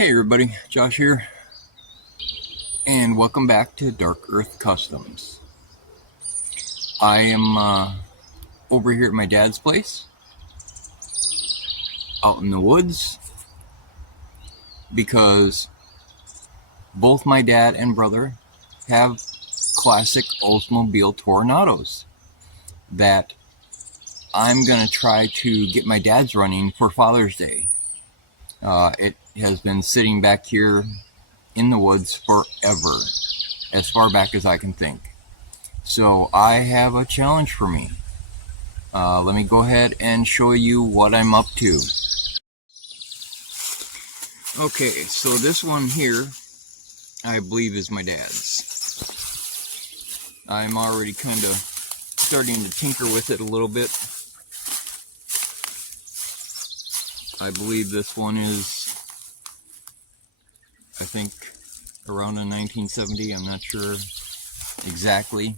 Hey everybody, Josh here, and welcome back to Dark Earth Customs. I am over here at my dad's place, out in the woods, because both my dad and brother have classic Oldsmobile Torados that I'm going to try to get my dad's running for Father's Day. It has been sitting back here in the woods forever, as far back as I can think. So I have a challenge for me. Let me go ahead and show you what I'm up to. Okay, so this one here, I believe is my dad's. I'm already kind of starting to tinker with it a little bit. I believe this one is, I think, around a 1970. I'm not sure exactly.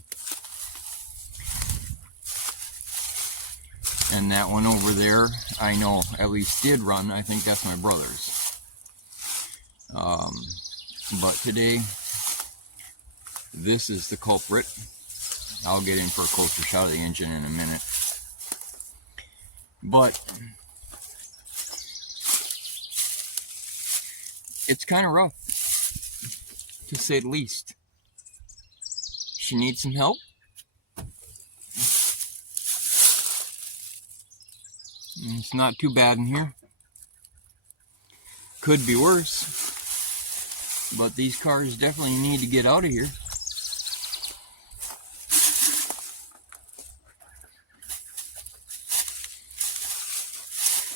And that one over there, I know at least did run. I think that's my brother's. But today, this is the culprit. I'll get in for a closer shot of the engine in a minute. But it's kind of rough, to say the least. She needs some help. It's not too bad in here. Could be worse. But these cars definitely need to get out of here.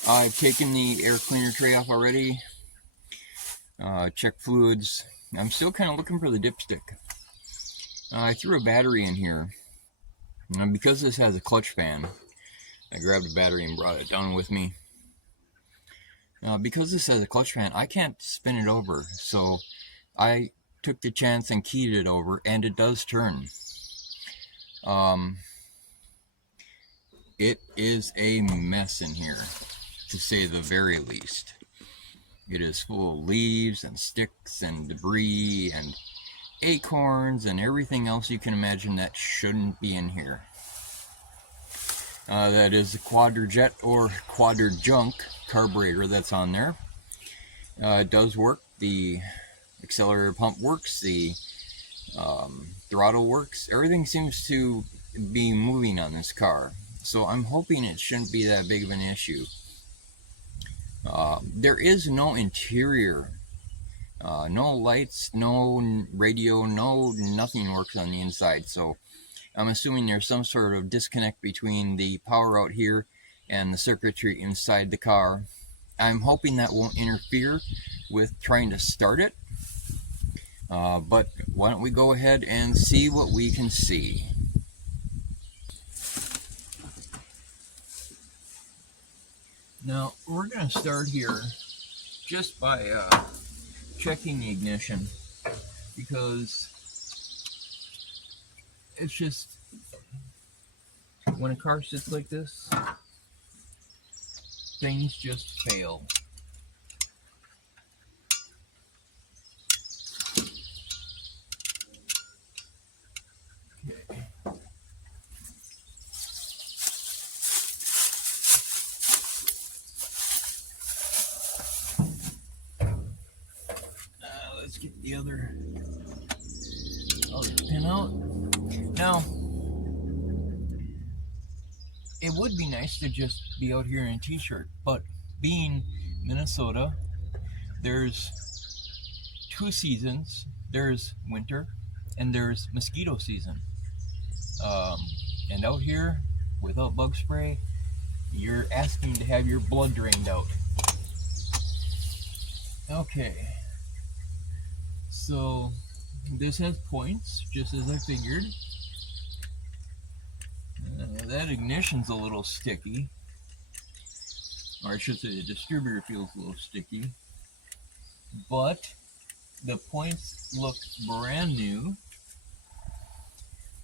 I've taken the air cleaner tray off already. Checked fluids. I'm still kind of looking for the dipstick. I threw a battery in here. And because this has a clutch fan, I grabbed a battery and brought it down with me. Because this has a clutch fan, I can't spin it over. So I took the chance and keyed it over, and it does turn. It is a mess in here, to say the very least. It is full of leaves and sticks and debris and acorns and everything else you can imagine that shouldn't be in here. That is the Quadrajet or Quadrajunk carburetor that's on there. It does work. The accelerator pump works. The throttle works. Everything seems to be moving on this car. So I'm hoping it shouldn't be that big of an issue. There is no interior. No lights, no radio, nothing works on the inside. So I'm assuming there's some sort of disconnect between the power out here and the circuitry inside the car. I'm hoping that won't interfere with trying to start it. But why don't we go ahead and see what we can see. Now, we're going to start here just by checking the ignition, because it's just, when a car sits like this, things just fail. Okay. Let's get the other pin out. Now, it would be nice to just be out here in a t-shirt, but being Minnesota, there's two seasons. There's winter and there's mosquito season. And out here, without bug spray, you're asking to have your blood drained out. Okay. So this has points, just as I figured. That ignition's a little sticky. Or I should say the distributor feels a little sticky. But the points look brand new.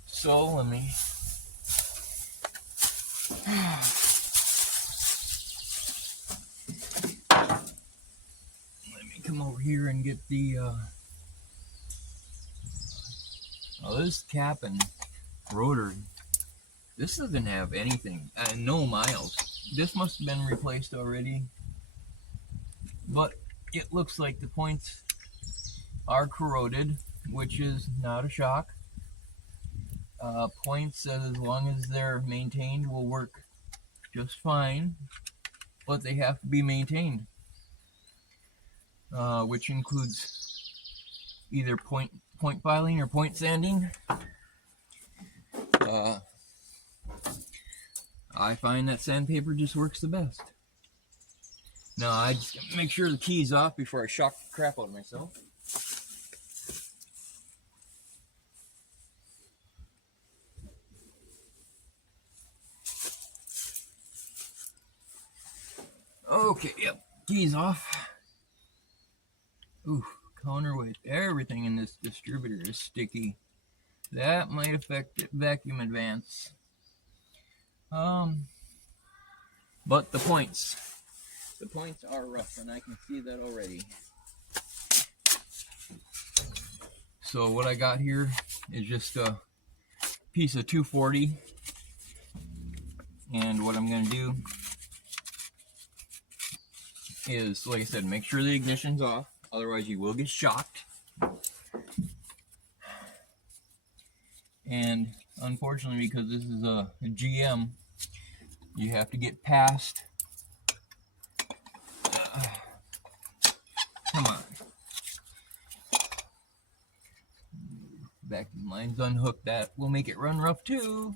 So let me come over here and get the this cap and rotor. This doesn't have anything, no miles. This must have been replaced already, but it looks like the points are corroded, which is not a shock. Points, as long as they're maintained, will work just fine, but they have to be maintained, which includes either point filing or point sanding. I find that sandpaper just works the best. Now I just make sure the key's off before I shock the crap out of myself. Okay, yep, key's off. Ooh, counterweight. Everything in this distributor is sticky. That might affect vacuum advance. But the points are rough, and I can see that already. So what I got here is just a piece of 240, and what I'm going to do is, like I said, make sure the ignition's off, otherwise you will get shocked. And unfortunately, because this is a GM, you have to get past. Come on. Vacuum line's unhooked. That will make it run rough too.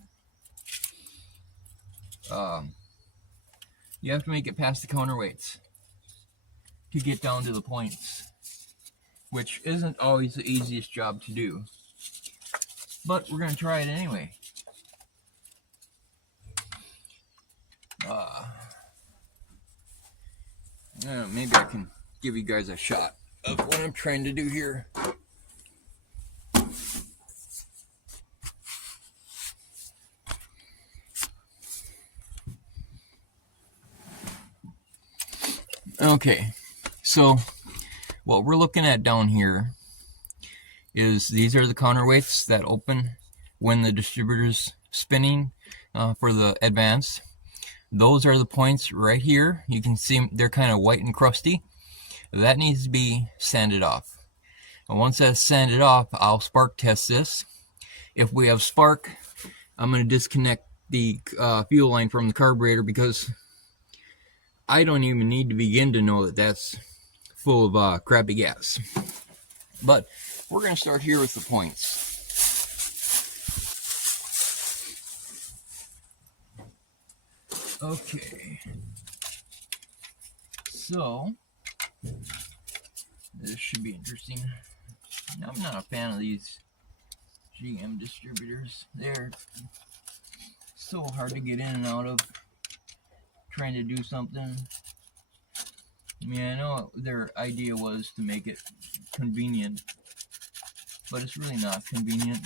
You have to make it past the counterweights to get down to the points, which isn't always the easiest job to do. But we're going to try it anyway. Maybe I can give you guys a shot of what I'm trying to do here. Okay, so what we're looking at down here is these are the counterweights that open when the distributor's spinning for the advance. Those are the points right here. You can see they're kind of white and crusty. That needs to be sanded off. And once that's sanded off, I'll spark test this. If we have spark, I'm going to disconnect the fuel line from the carburetor, because I don't even need to begin to know that that's full of crappy gas. But we're going to start here with the points. Okay, so this should be interesting. Now, I'm not a fan of these GM distributors. They're so hard to get in and out of trying to do something. I mean, I know their idea was to make it convenient, but it's really not convenient.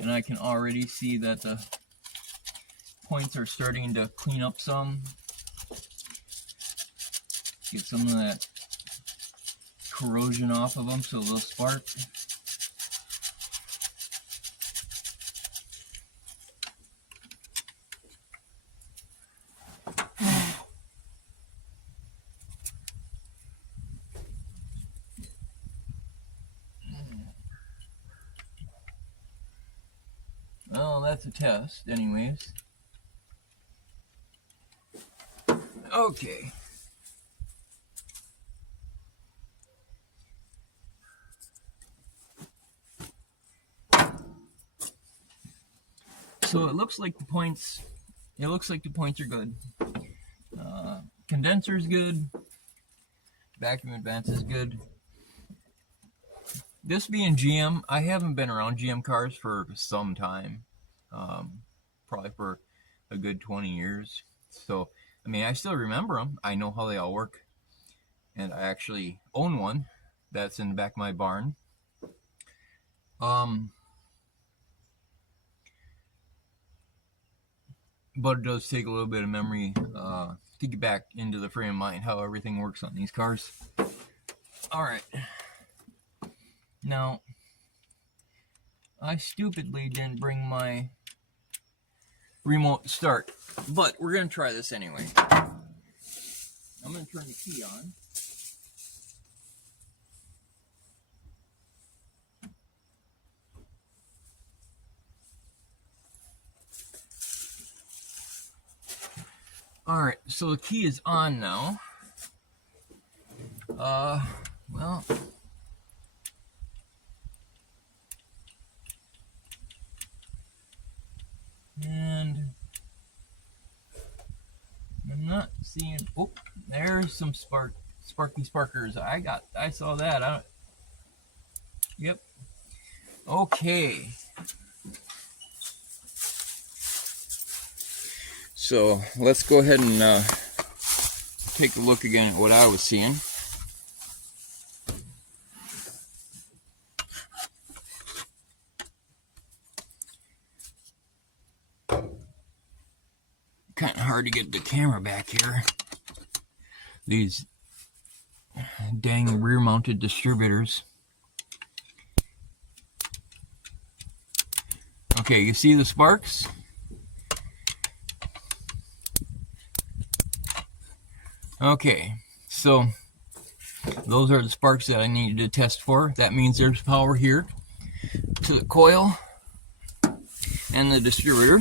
And I can already see that the points are starting to clean up some. Get some of that corrosion off of them so they'll spark. Well, that's a test anyways. Okay. So it looks like the points are good. Condenser's good. Vacuum advance is good. This being GM, I haven't been around GM cars for some time. Probably for a good 20 years. So, I mean, I still remember them. I know how they all work. And I actually own one that's in the back of my barn. but it does take a little bit of memory to get back into the frame of mind how everything works on these cars. Alright. Now, I stupidly didn't bring my remote start, but we're going to try this anyway. I'm going to turn the key on. Alright, so the key is on now. Well, and I'm not seeing. Oh, there's some sparky sparkers. I saw that. Yep. Okay. So let's go ahead and take a look again at what I was seeing. Kind of hard to get the camera back here. These dang rear-mounted distributors. Okay, you see the sparks? Okay, so those are the sparks that I needed to test for. That means there's power here to the coil and the distributor.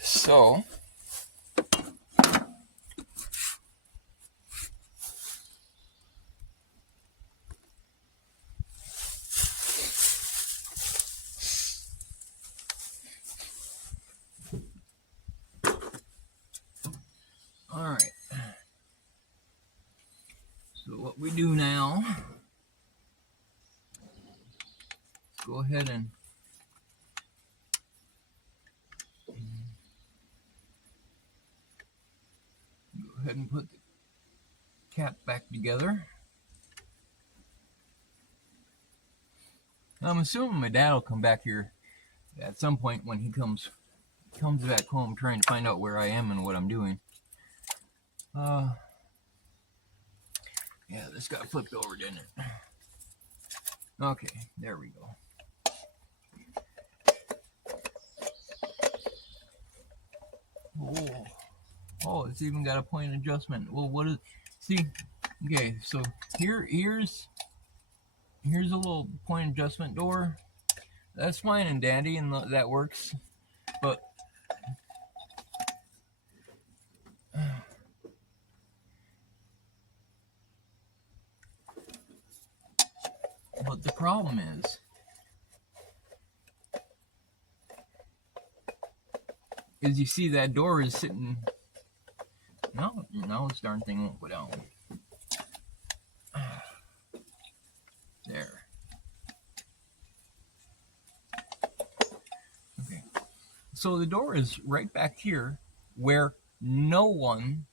So alright. So what we do now, go ahead and put the cap back together. I'm assuming my dad will come back here at some point when he comes back home, trying to find out where I am and what I'm doing. Yeah, this got flipped over, didn't it? Okay, there we go. Oh, it's even got a point adjustment. Well, what is? See, okay, so here's a little point adjustment door. That's fine and dandy, and that works. But the problem is you see that door is sitting. No, this darn thing won't go down. There. Okay. So the door is right back here where no one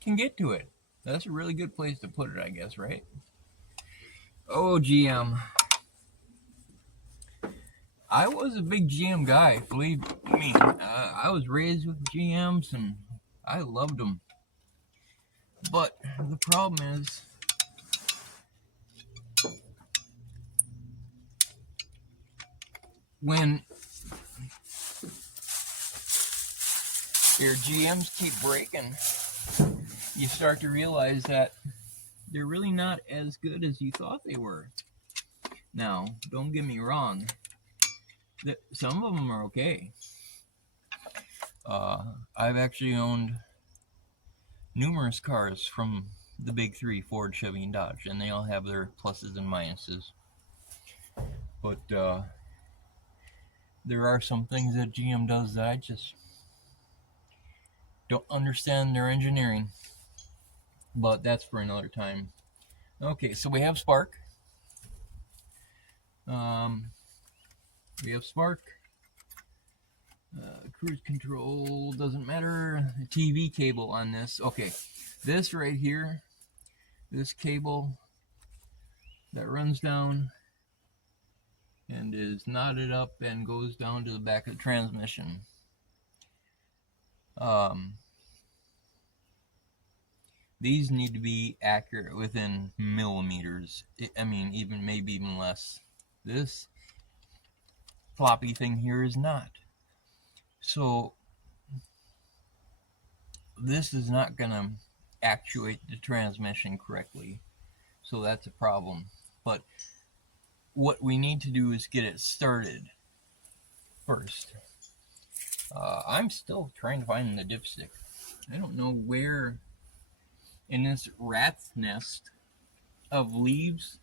can get to it. That's a really good place to put it, I guess, right? Oh, GM. I was a big GM guy, believe me. I was raised with GMs and I loved them. But the problem is, when your GMs keep breaking, you start to realize that they're really not as good as you thought they were. Now, don't get me wrong. Some of them are okay. I've actually owned numerous cars from the big three, Ford, Chevy, and Dodge, and they all have their pluses and minuses. But there are some things that GM does that I just don't understand their engineering. But that's for another time. Okay, so we have spark. We have spark. Cruise control doesn't matter. TV cable on this. Okay, this right here, this cable that runs down and is knotted up and goes down to the back of the transmission. These need to be accurate within millimeters. I mean, even maybe even less. This floppy thing here is not. So this is not going to actuate the transmission correctly. So that's a problem. But what we need to do is get it started first. I'm still trying to find the dipstick. I don't know where in this rat's nest of leaves,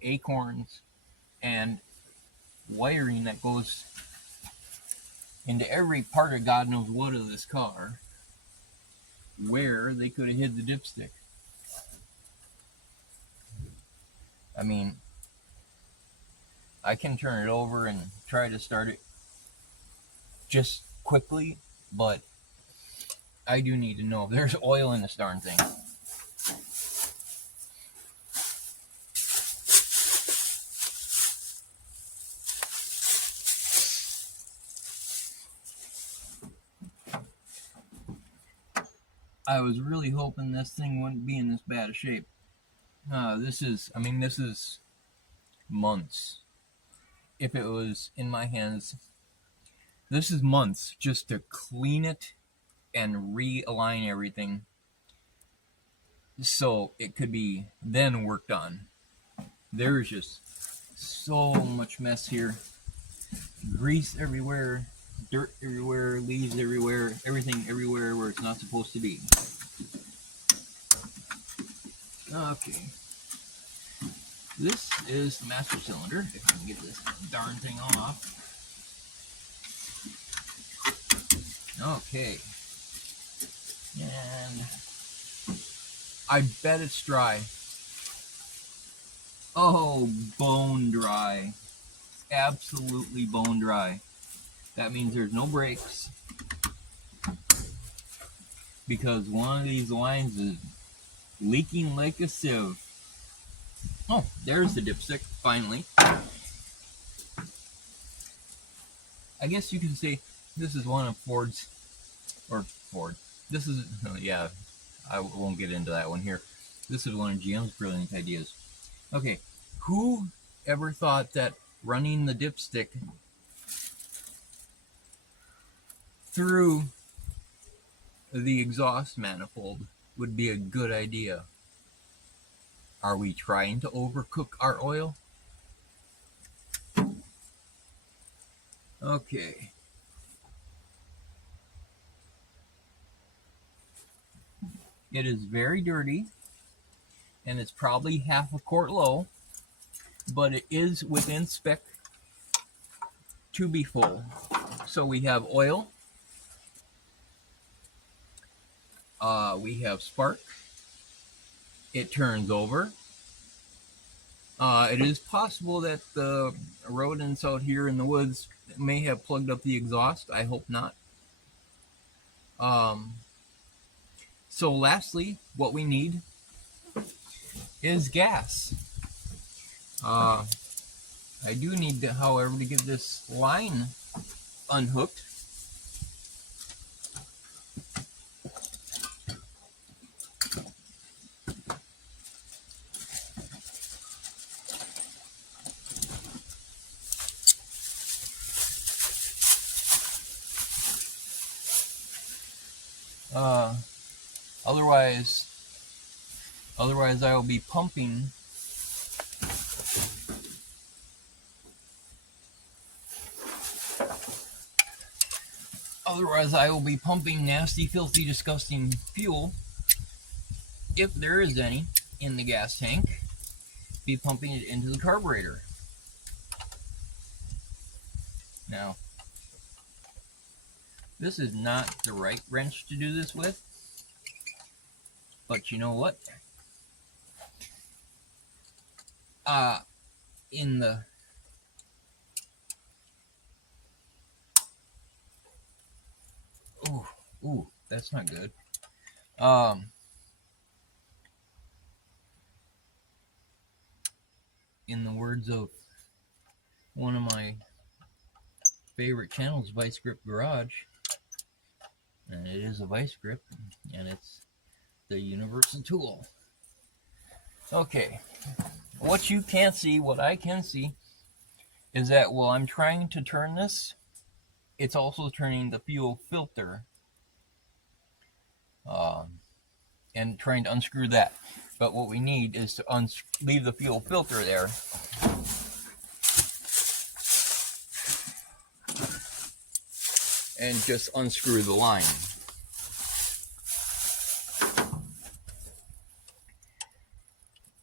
acorns, and wiring that goes into every part of God knows what of this car, where they could have hid the dipstick. I mean, I can turn it over and try to start it just quickly, but I do need to know if there's oil in this darn thing. I was really hoping this thing wouldn't be in this bad a shape. This is months. If it was in my hands, this is months just to clean it and realign everything so it could be then worked on. There's just so much mess here. Grease everywhere, dirt everywhere, leaves everywhere, everything everywhere where it's not supposed to be. Okay. This is the master cylinder, if I can get this darn thing off. Okay. And I bet it's dry. Oh, bone dry. Absolutely bone dry. That means there's no brakes, because one of these lines is leaking like a sieve. Oh, there's the dipstick, finally. I guess you could say this is one of this is, yeah, I won't get into that one here. This is one of GM's brilliant ideas. Okay, who ever thought that running the dipstick through the exhaust manifold would be a good idea? Are we trying to overcook our oil? Okay. It is very dirty, and it's probably half a quart low, but it is within spec to be full. So we have oil, we have spark, it turns over. It is possible that the rodents out here in the woods may have plugged up the exhaust. I hope not. So lastly, what we need is gas. I do need to, however, to get this line unhooked. Otherwise I will be pumping nasty, filthy, disgusting fuel, if there is any, in the gas tank. Be pumping it into the carburetor. Now, this is not the right wrench to do this with, but you know what? In the ooh, that's not good. In the words of one of my favorite channels, Vice Grip Garage, and it is a vice grip, and it's the universal tool. Okay, what you can't see, what I can see, is that while I'm trying to turn this, it's also turning the fuel filter and trying to unscrew that. But what we need is to leave the fuel filter there. And just unscrew the line.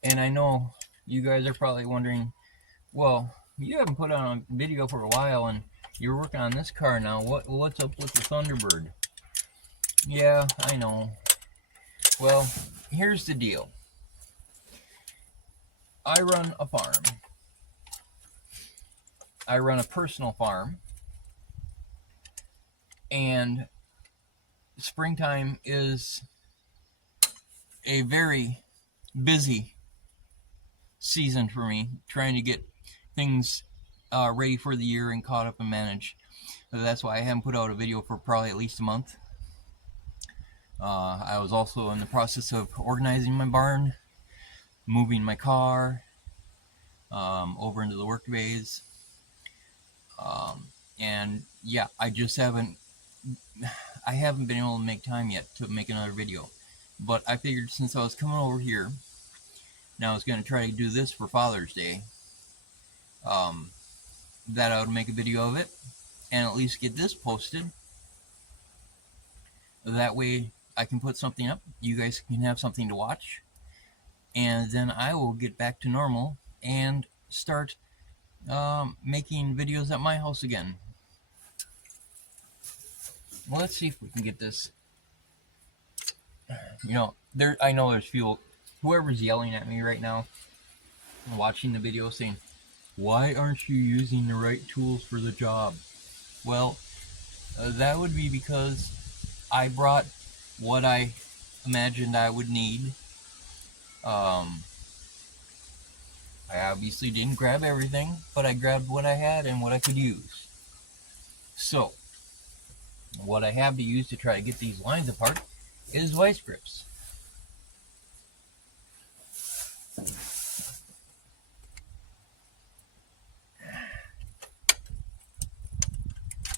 And I know you guys are probably wondering, well, you haven't put on a video for a while and you're working on this car now. What's up with the Thunderbird? Yeah, I know. Well, here's the deal. I run a farm. I run a personal farm. And springtime is a very busy season for me, trying to get things ready for the year and caught up and managed. So that's why I haven't put out a video for probably at least a month. I was also in the process of organizing my barn, moving my car over into the work bays. And yeah, I haven't been able to make time yet to make another video. But I figured since I was coming over here, and I was going to try to do this for Father's Day, that I would make a video of it and at least get this posted. That way I can put something up, you guys can have something to watch, and then I will get back to normal and start making videos at my house again. Well, let's see if we can get this. You know, I know there's fuel. Whoever's yelling at me right now, watching the video, saying, "Why aren't you using the right tools for the job?" Well, that would be because I brought what I imagined I would need. I obviously didn't grab everything, but I grabbed what I had and what I could use. So, what I have to use to try to get these lines apart is vice grips.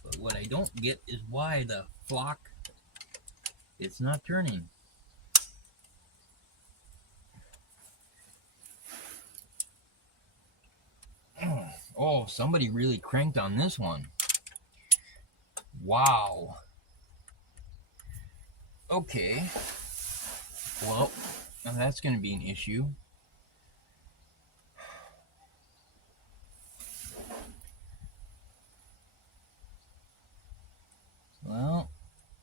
But what I don't get is why the flock, it's not turning. Oh, somebody really cranked on this one. Wow. Okay. Well, that's going to be an issue. Well,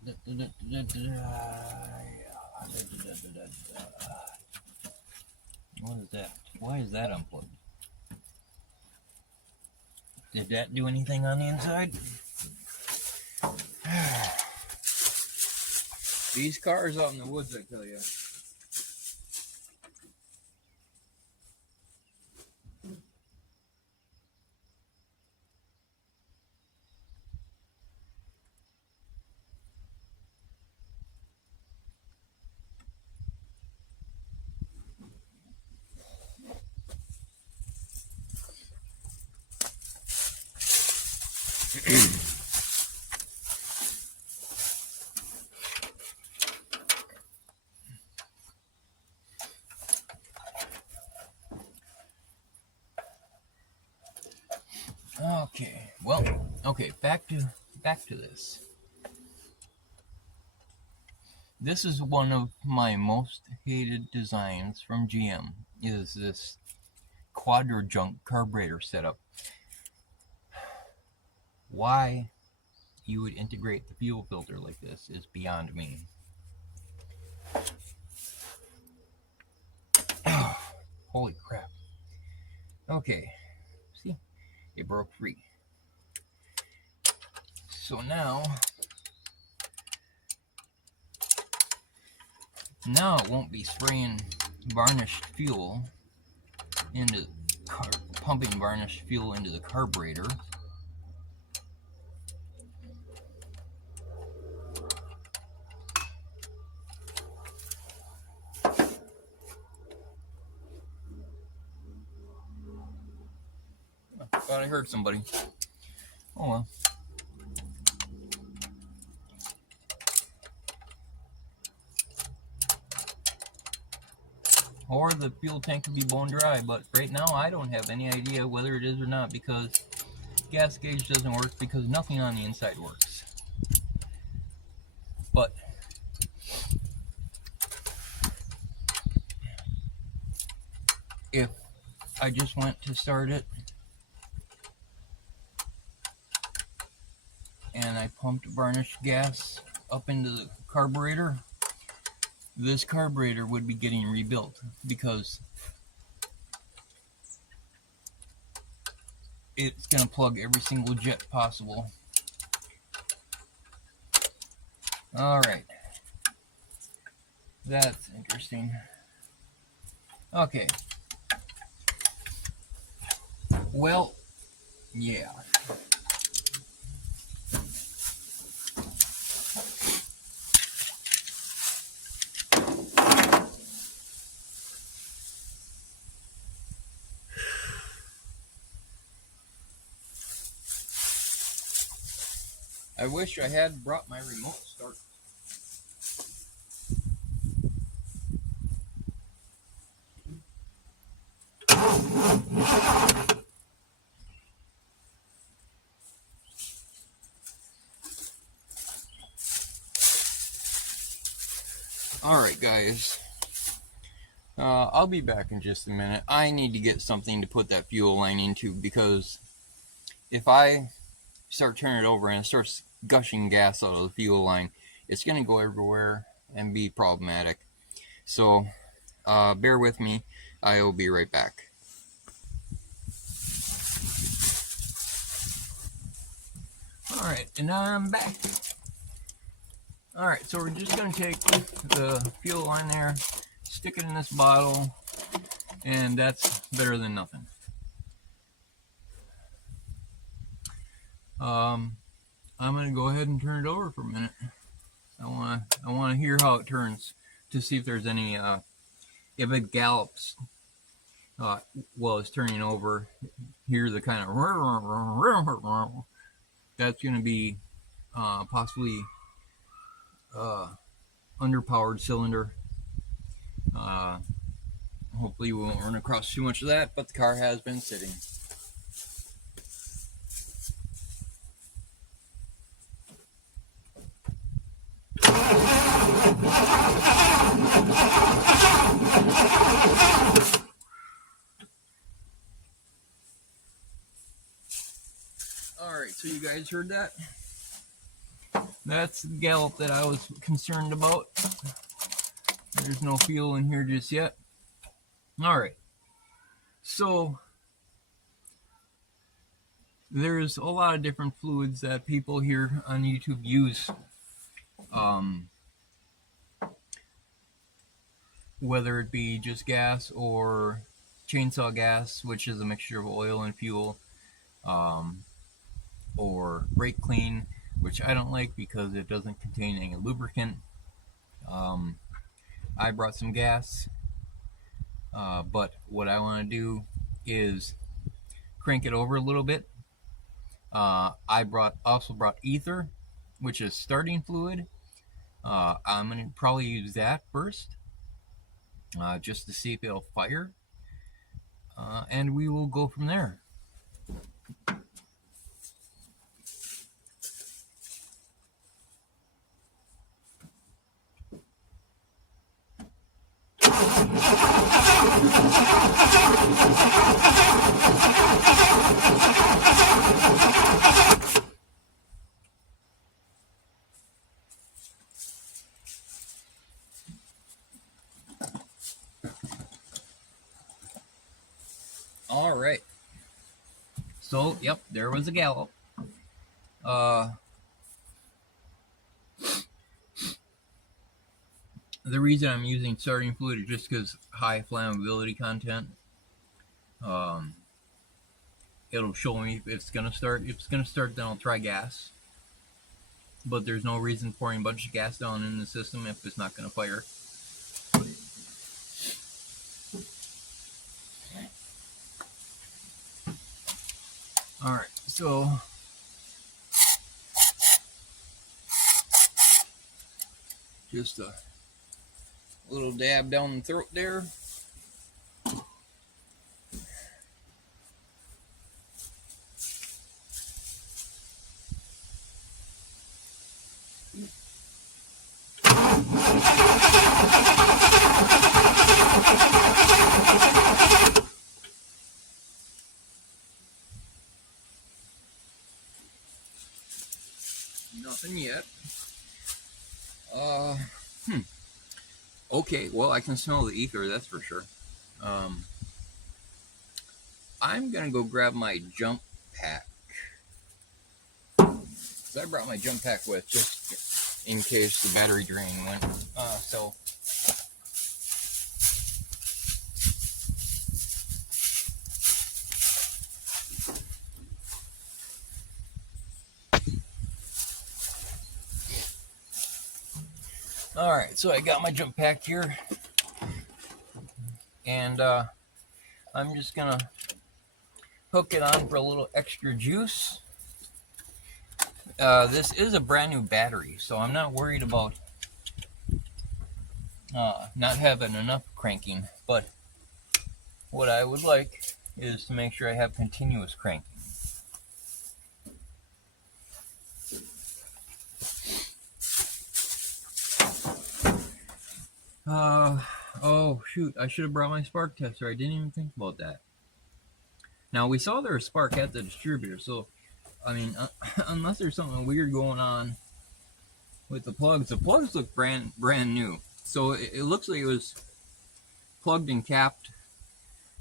what is that? Why is that unplugged? Did that do anything on the inside? These cars out in the woods, I tell you. Okay, well, okay, back to this. This is one of my most hated designs from GM, is this quadra-junk carburetor setup. Why you would integrate the fuel filter like this is beyond me. Oh, holy crap. Okay, see, it broke free. So now it won't be spraying varnished fuel into the pumping varnish fuel into the carburetor. I thought I heard somebody. Oh well. Or the fuel tank could be bone dry, but right now I don't have any idea whether it is or not, because gas gauge doesn't work because nothing on the inside works. But if I just went to start it and I pumped varnish gas up into the carburetor, this carburetor would be getting rebuilt because it's going to plug every single jet possible. Alright, that's interesting. Okay, well, yeah. I wish I had brought my remote start. Alright guys, I'll be back in just a minute. I need to get something to put that fuel line into, because if I start turning it over and it starts gushing gas out of the fuel line, it's going to go everywhere and be problematic. So bear with me, I will be right back. Alright, and now I'm back. Alright, so we're just going to take the fuel line there, stick it in this bottle, and that's better than nothing. I'm going to go ahead and turn it over for a minute. I want to hear how it turns, to see if there's any, if it gallops while it's turning over. Hear the kind of, that's going to be possibly underpowered cylinder. Hopefully we won't run across too much of that, but the car has been sitting. Alright, so you guys heard that? That's the gallop that I was concerned about. There's no fuel in here just yet. Alright, so there's a lot of different fluids that people here on YouTube use. Whether it be just gas or chainsaw gas, which is a mixture of oil and fuel, or brake clean, which I don't like because it doesn't contain any lubricant. I brought some gas, but what I want to do is crank it over a little bit. I also brought ether, which is starting fluid. I'm going to probably use that first, just to see if it'll fire, and we will go from there. All right. So, yep, there was a gallop. The reason I'm using starting fluid is just because high flammability content. it'll show me if it's gonna start. If it's gonna start, then I'll try gas. But there's no reason pouring a bunch of gas down in the system if it's not gonna fire. Alright, so just a little dab down the throat there. Nothing yet. Okay, well, I can smell the ether, that's for sure. I'm gonna go grab my jump pack. So I brought my jump pack with just in case the battery drain went. Alright, so I got my jump pack here. And I'm just gonna hook it on for a little extra juice. This is a brand new battery, so I'm not worried about not having enough cranking. But what I would like is to make sure I have continuous cranking. Oh shoot, I should have brought my spark tester. I didn't even think about that. Now, we saw there a spark at the distributor, so I mean, unless there's something weird going on with the plugs look brand new. So it looks like it was plugged and capped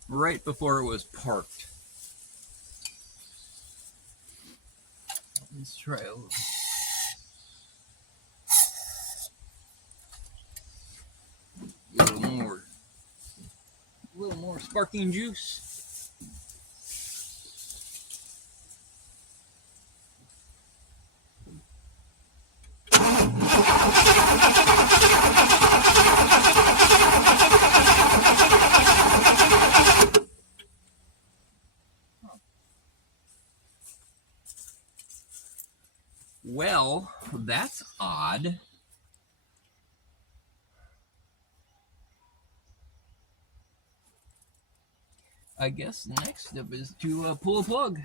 right before it was parked. Let's try a little more sparking juice. Well, that's odd. I guess the next step is to pull a plug.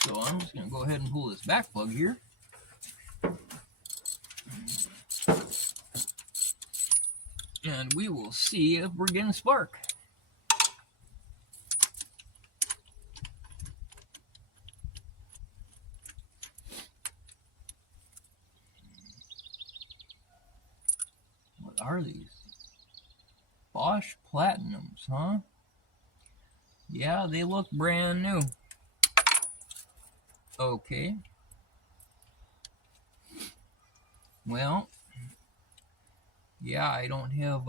So I'm just going to go ahead and pull this back plug here. And we will see if we're getting spark. What are these? Bosch Platinums, huh? Yeah, they look brand new. Okay. Well, yeah, I don't have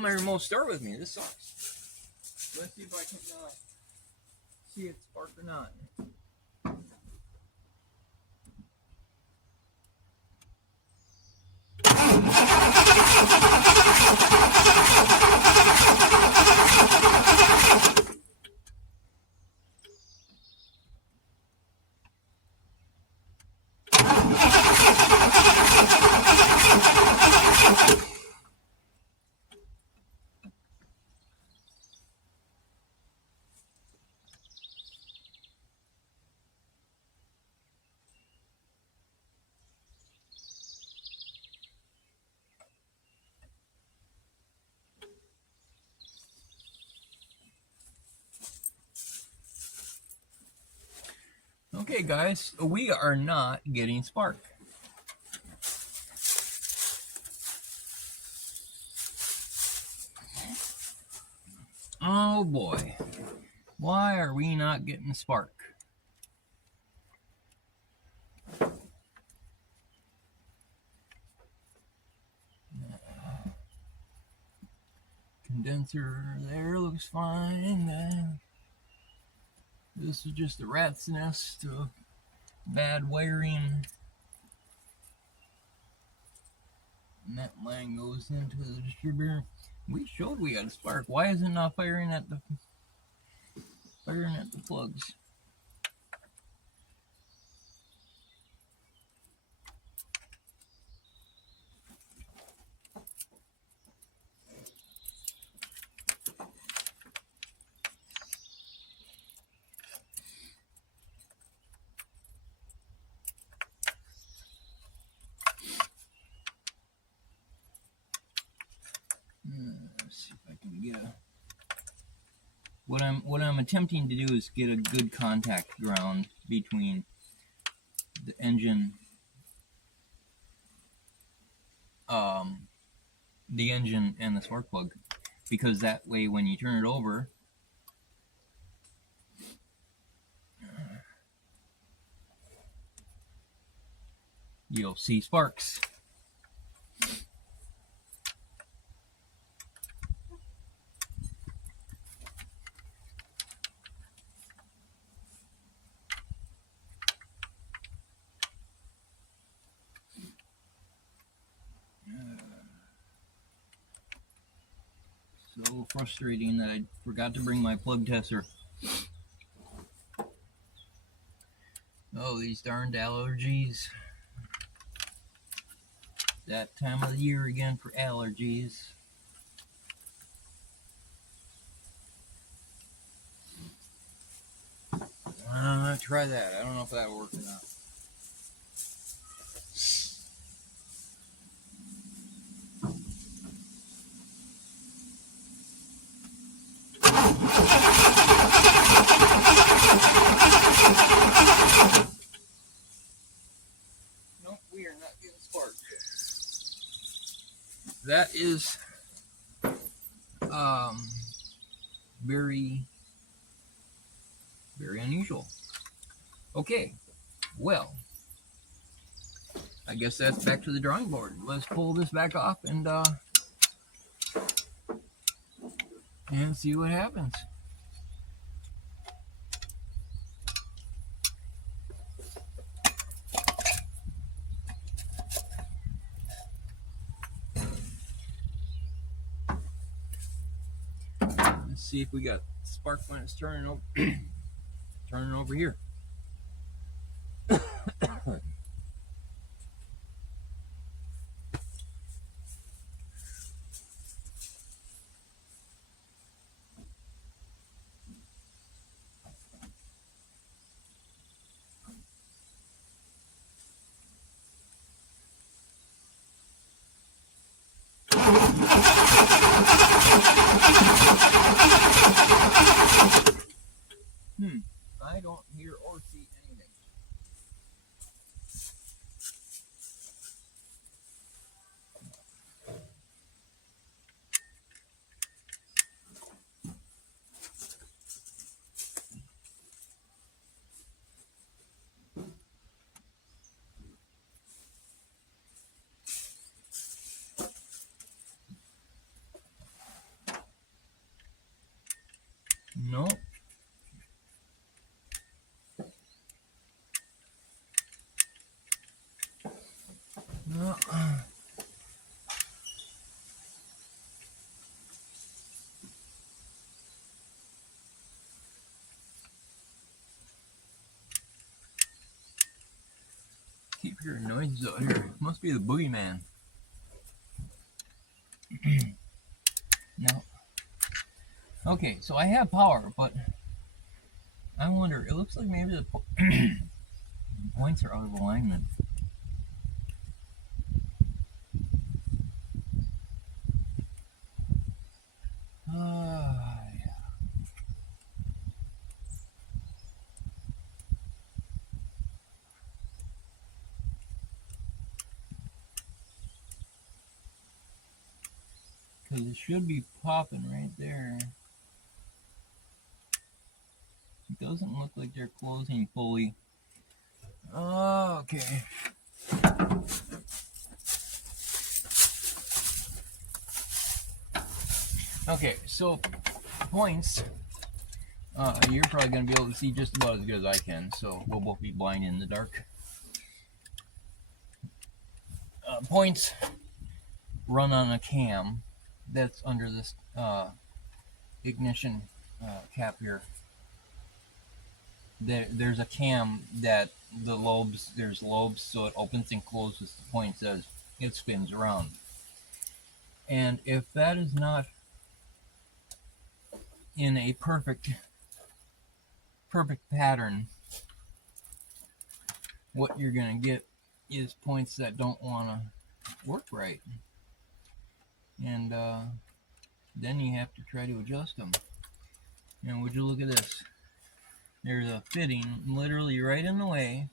my remote start with me. This sucks. Let's see if I can see it spark or not. Okay, guys, we are not getting spark. Oh boy, why are we not getting spark? Condenser there looks fine. This is just a rat's nest of bad wiring. And that line goes into the distributor. We showed we had a spark. Why is it not firing at the plugs? Let's see if I can get a. What I'm attempting to do is get a good contact ground between the engine, and the spark plug, because that way when you turn it over, you'll see sparks. So frustrating that I forgot to bring my plug tester. Oh, these darned allergies. That time of the year again for allergies. Try that. I don't know if that'll work or not. Nope, we are not getting spark. That is very, very unusual. Okay, well, I guess that's back to the drawing board. Let's pull this back off and see what happens. Let's see if we got spark when it's turning over, turning over here. I don't hear or see anything. Nope. No. Keep hearing noises out here. Must be the boogeyman. No. Okay, so I have power, but I wonder, it looks like maybe the points are out of alignment. Yeah. because it should be popping right there. It doesn't look like they're closing fully. Okay. Okay, so points. You're probably going to be able to see just about as good as I can, so we'll both be blind in the dark. Points run on a cam that's under this ignition cap here. There's a cam that there's lobes, so it opens and closes the points as it spins around. And if that is not in a perfect pattern, what you're going to get is points that don't want to work right. And then you have to try to adjust them. And would you look at this? There's a fitting literally right in the way.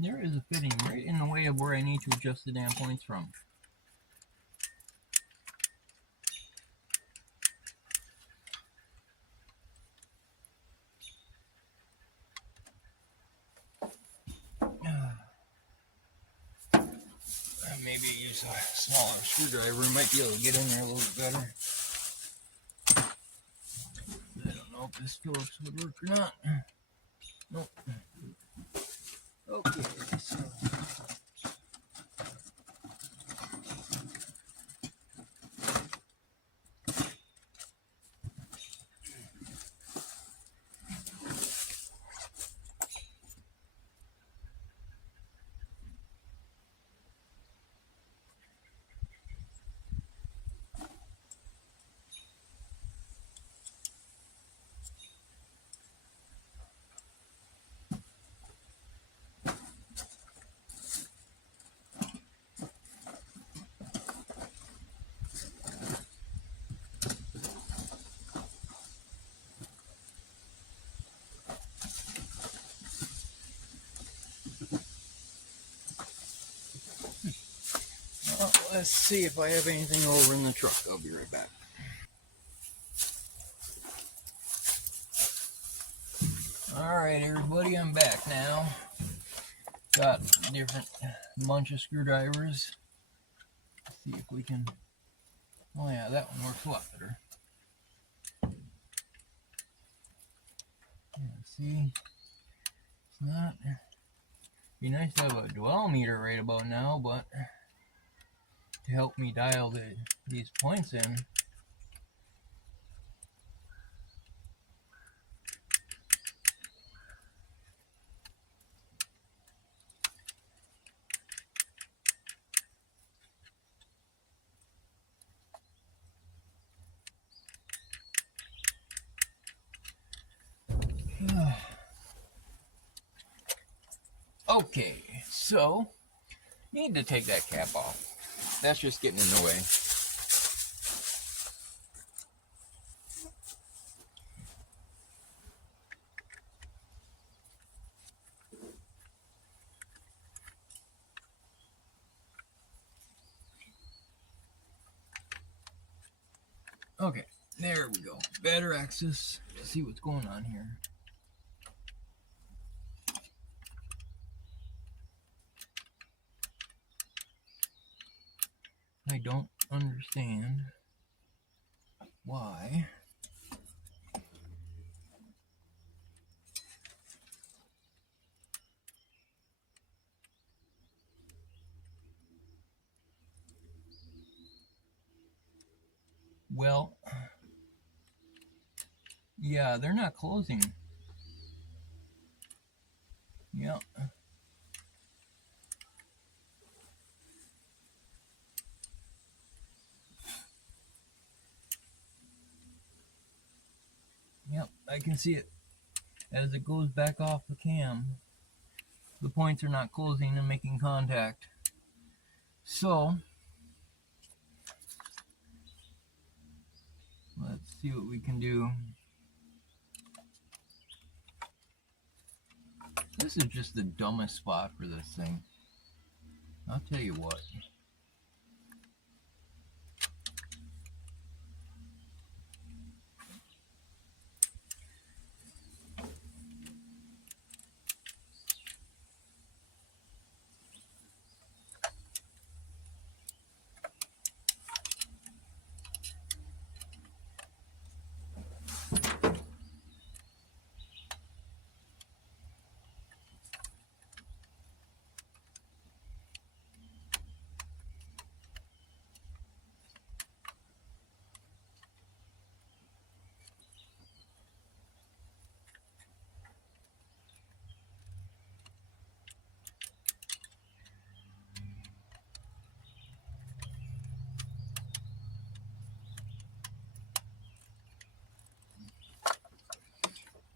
There is a fitting right in the way of where I need to adjust the damn points from. Maybe use a smaller screwdriver, might be able to get in there a little bit better. I don't know if this Phillips would work or not. Nope. Okay, so let's see if I have anything over in the truck. I'll be right back. Alright everybody, I'm back now. Got a different bunch of screwdrivers. Let's see if we can... Oh yeah, that one works a lot better. Let's see. It's not... Be nice to have a dwell meter right about now, but to help me dial these points in. Okay, so need to take that cap off. That's just getting in the way. Okay, there we go. Better access to see what's going on here. I don't understand why well, yeah, they're not closing. Yep. Yep, I can see it. As it goes back off the cam, the points are not closing and making contact. So, Let's see what we can do. This is just the dumbest spot for this thing. I'll tell you what.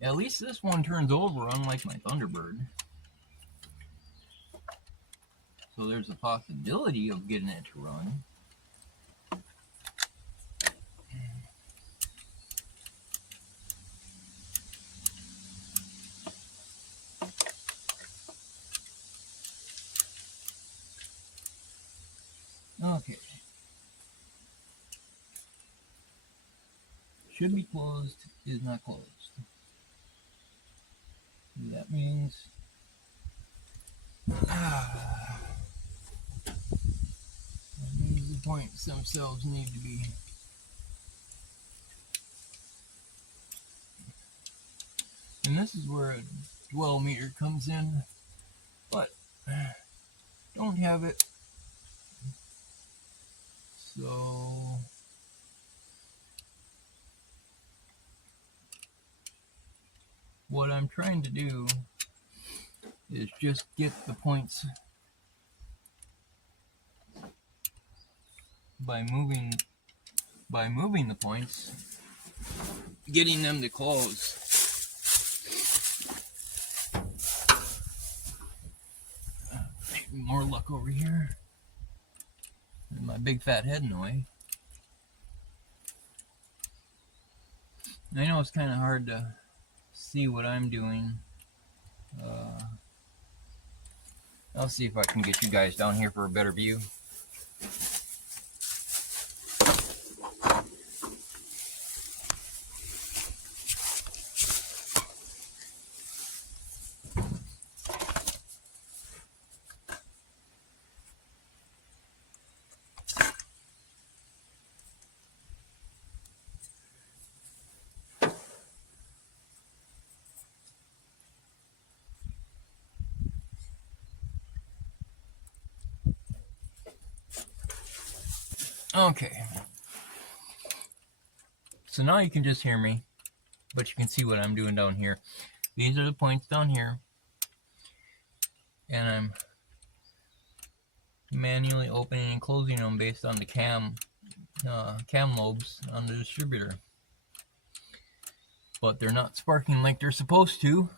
At least this one turns over, unlike my Thunderbird. So there's a possibility of getting it to run. Okay. Should be closed, is not closed. That means the points themselves need to be. And this is where a dwell meter comes in, but don't have it. So what I'm trying to do is just get the points by moving the points, getting them to close. Maybe more luck over here. And my big fat head in the way. I know it's kind of hard to see what I'm doing. I'll see if I can get you guys down here for a better view. Okay. So now you can just hear me, but you can see what I'm doing down here. These are the points down here, and I'm manually opening and closing them based on the cam lobes on the distributor. But they're not sparking like they're supposed to.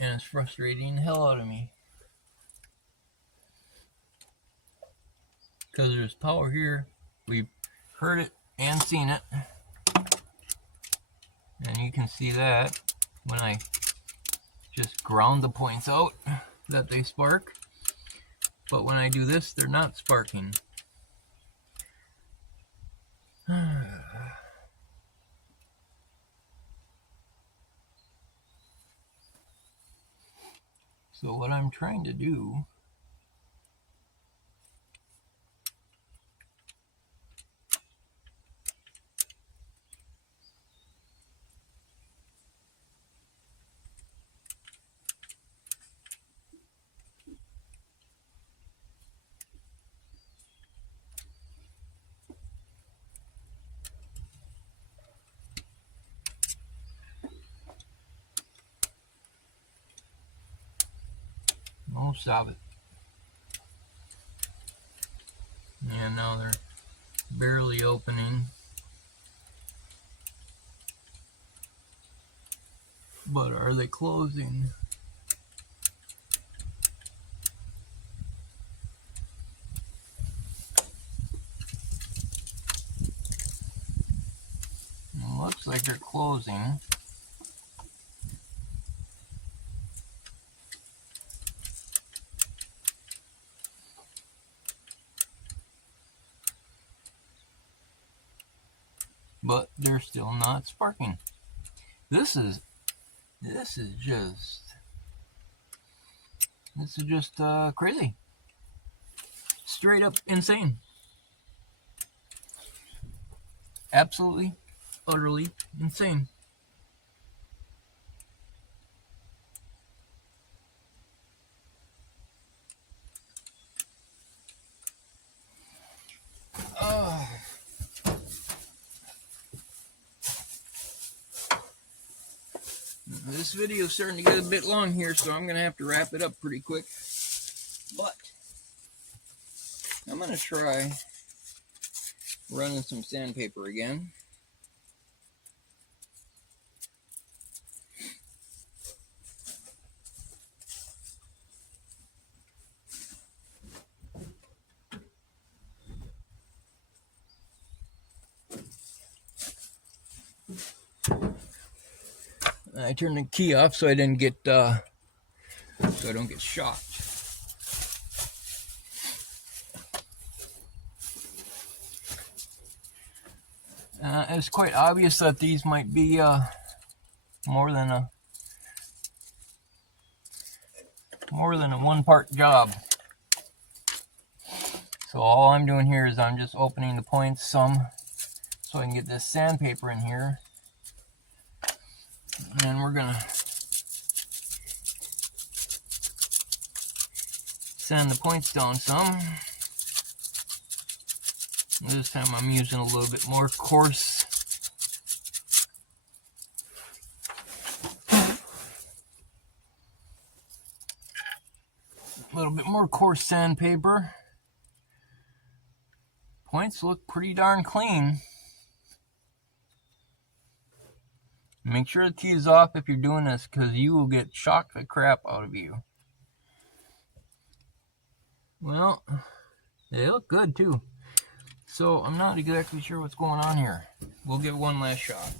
And it's frustrating the hell out of me. Because there's power here. We've heard it and seen it. And you can see that when I just ground the points out that they spark. But when I do this, they're not sparking. So what I'm trying to do most of it. And now they're barely opening. But are they closing? Looks like they're closing. But they're still not sparking. This is just crazy. Straight up insane. Absolutely, utterly insane. This video is starting to get a bit long here, so I'm going to have to wrap it up pretty quick. But I'm going to try running some sandpaper again. I turned the key off so I don't get shocked. It's quite obvious that these might be more than a one-part job. So all I'm doing here is I'm just opening the points some so I can get this sandpaper in here. And then we're gonna sand the points down some. This time I'm using a little bit more coarse. Sandpaper. Points look pretty darn clean. Make sure the key is off if you're doing this, because you will get shocked the crap out of you. Well, they look good too. So I'm not exactly sure what's going on here. We'll give one last shot.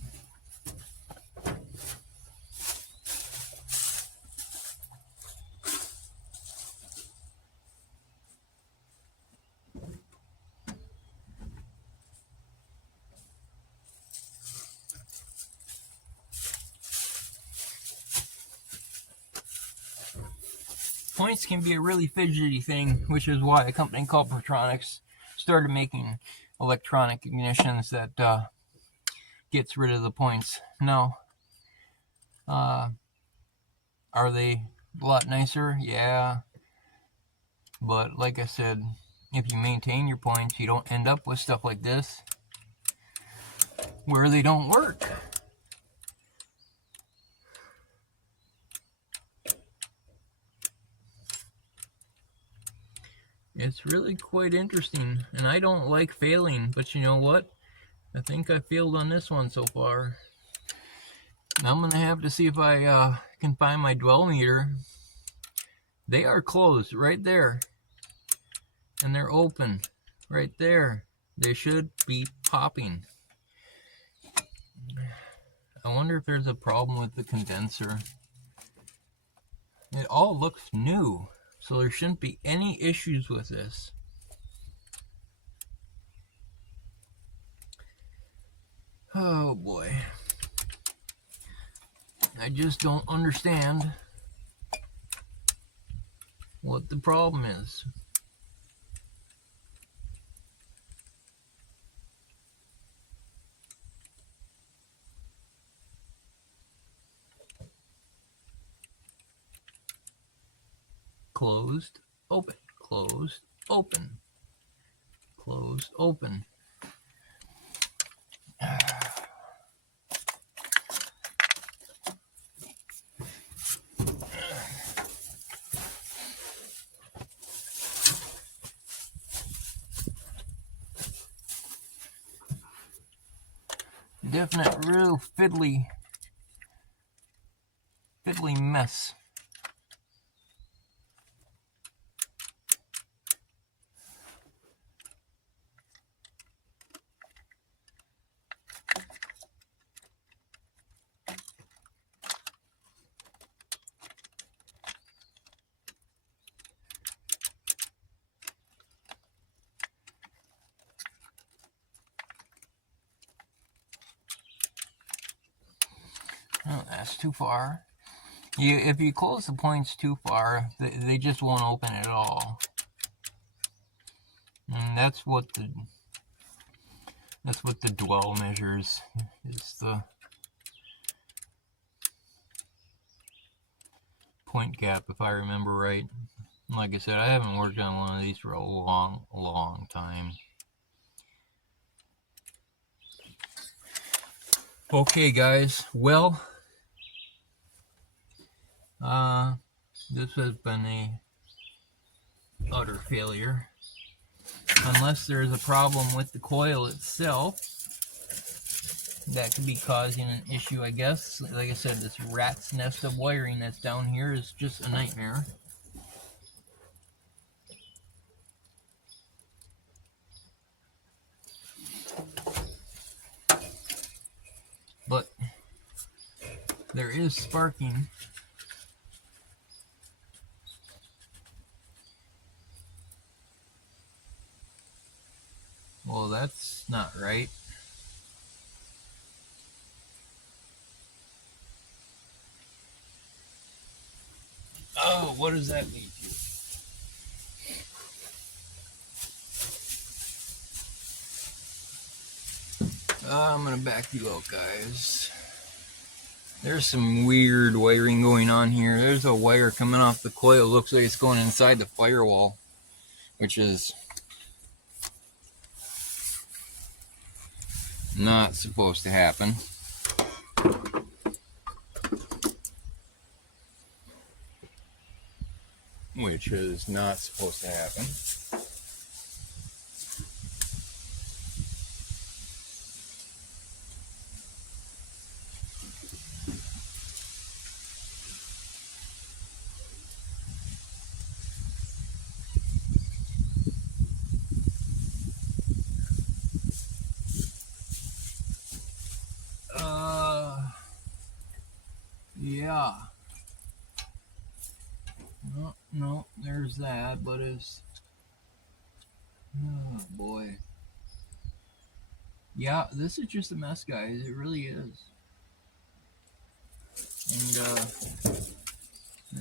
Points can be a really fidgety thing, which is why a company called Protronics started making electronic ignitions that gets rid of the points. Now, are they a lot nicer? Yeah. But like I said, if you maintain your points, you don't end up with stuff like this where they don't work. It's really quite interesting, and I don't like failing, but you know what? I think I failed on this one so far. Now I'm going to have to see if I can find my dwell meter. They are closed right there, and they're open right there. They should be popping. I wonder if there's a problem with the condenser. It all looks new, so there shouldn't be any issues with this. Oh boy. I just don't understand what the problem is. Closed, open, closed, open, closed, open. Definite real fiddly mess. Oh, that's too far. If you close the points too far, they just won't open at all. And that's what the dwell measures, is the point gap, if I remember right. Like I said, I haven't worked on one of these for a long time. Okay, guys. Well, this has been a utter failure. Unless there's a problem with the coil itself that could be causing an issue, I guess. Like I said, this rat's nest of wiring that's down here is just a nightmare. But there is sparking. Well, that's not right. Oh, what does that mean? I'm gonna back you out, guys. There's some weird wiring going on here. There's a wire coming off the coil. Looks like it's going inside the firewall, which is not supposed to happen. Which is not supposed to happen. Yeah. No, there's that, but it's... Oh, boy. Yeah, this is just a mess, guys. It really is.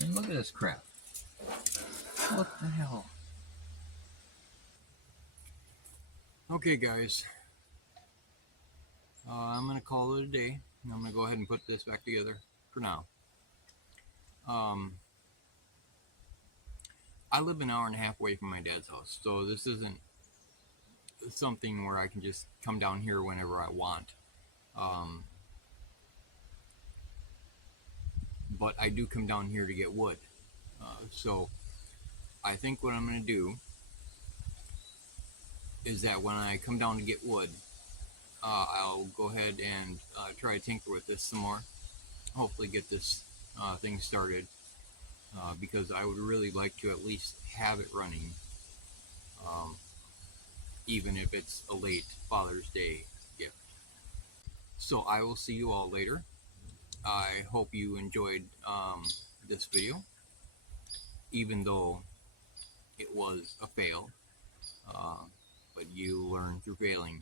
And look at this crap. What the hell? Okay, guys. I'm going to call it a day. I'm going to go ahead and put this back together for now. I live an hour and a half away from my dad's house, so this isn't something where I can just come down here whenever I want. But I do come down here to get wood. So I think what I'm going to do is that when I come down to get wood, I'll go ahead and try to tinker with this some more. Hopefully get this thing started, because I would really like to at least have it running, even if it's a late Father's Day gift. So I will see you all later. I hope you enjoyed this video, even though it was a fail, but you learn through failing.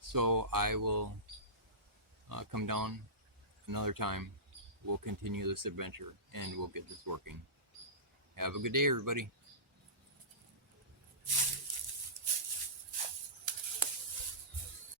So I will come down another time. We'll continue this adventure and we'll get this working. Have a good day, everybody.